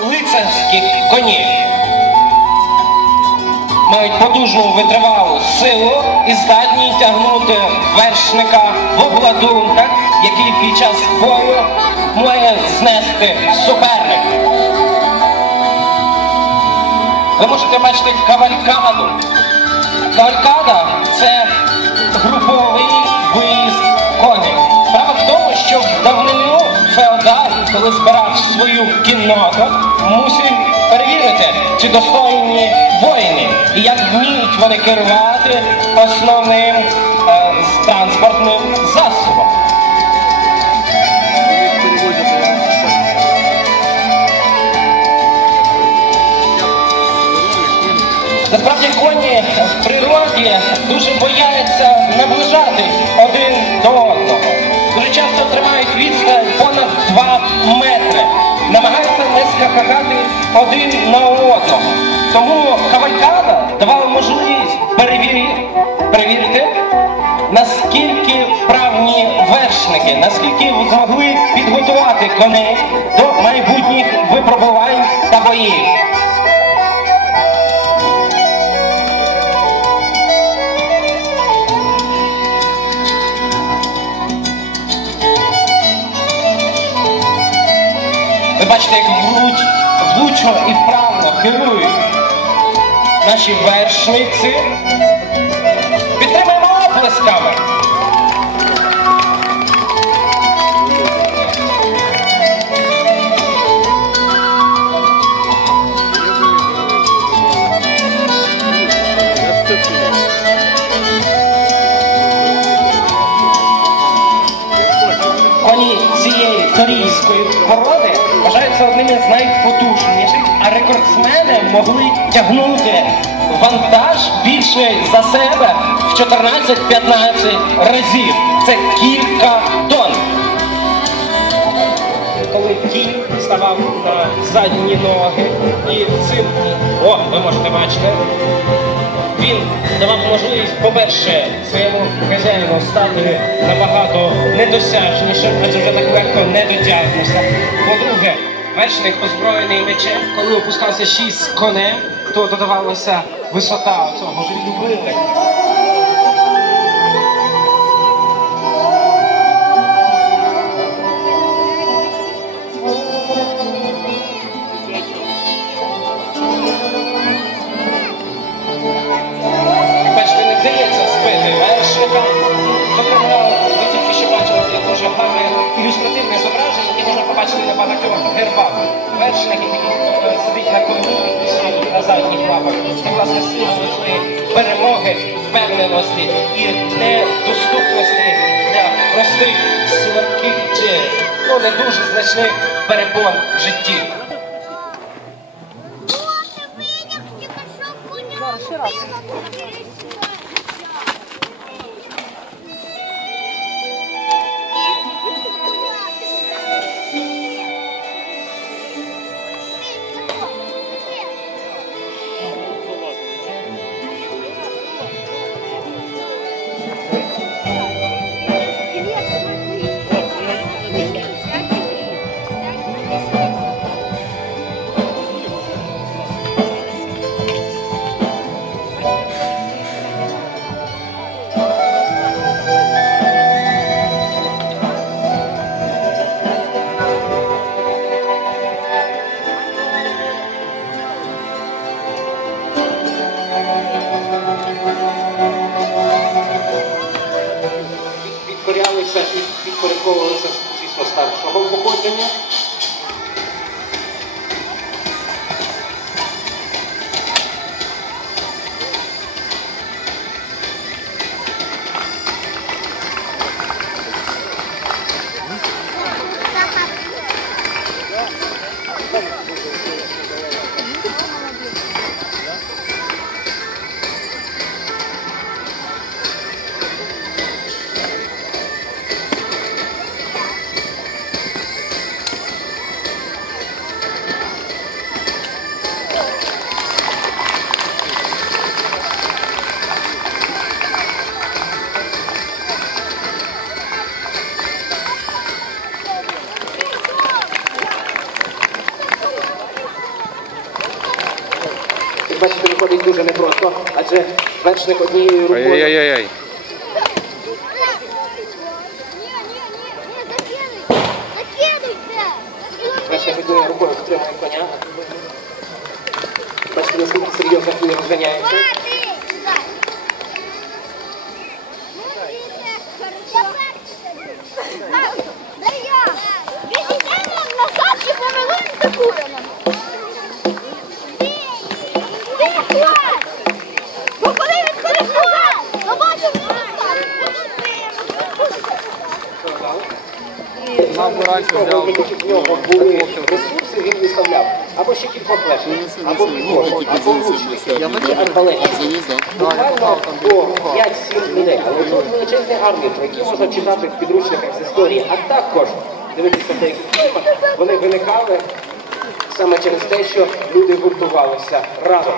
лицарських конів. Мають потужну витривалу силу і здатні тягнути вершника в обладунках, який під час бою має знести суперник. Ви можете бачити кавалькаду. Кавалькада це груповий коли збирав свою кінноту, мусив перевірити, чи достойні воїни, і як вміють вони керувати основним е, транспортним засобом. Насправді коні в природі дуже бояться наближати один до одного. Дуже часто тримають відстань понад 2 метри, намагаються не скакати один на одного. Тому кавалькада давала можливість перевірити, перевірити, наскільки вправні вершники, наскільки змогли підготувати коней до майбутніх випробувань та боїв. Як вруч, влучно і вправно керують наші вершниці. Рекордсмени могли тягнути вантаж більше за себе в 14-15 разів. Це кілька тонн. Коли кінь ставав на задні ноги і цим, о, ви можете бачити, він давав можливість, по-перше, своєму хазяїну стати набагато недосяжнішим, адже вже так легко не дотягнешся. По-друге, вершник озброєний мечем, коли опускався шість коней, то додавалася висота цього любили. Бачите, не вдається збити вершника. Зокрема, ви тільки що бачили дуже гарне ілюстративне можна побачити на багатьох гербах. Вершник, який е, сидить на коні і стоїть на задніх лапах. Це власне символ своєї перемоги, впевненості і недоступності для простих, слабких чи ну, не дуже значних перепон в житті. Ще раз. číslo se staršího upokojeně, проходить дуже непросто, адже вершник однією рукою Ай-яй-яй-яй. вершник однією рукою стримує коня. Бачите, наскільки серйозно кінь розганяється. Назад і раніше взяв в нього були ресурси, він виставляв або ще кілька флешок, або підложок, або лучники, чи арбалетів. Буквально по 5-7 людей, але тут величезні армії, про які можна читати в підручниках з історії, а також дивитися в деяких фільмах, вони виникали саме через те, що люди гуртувалися разом.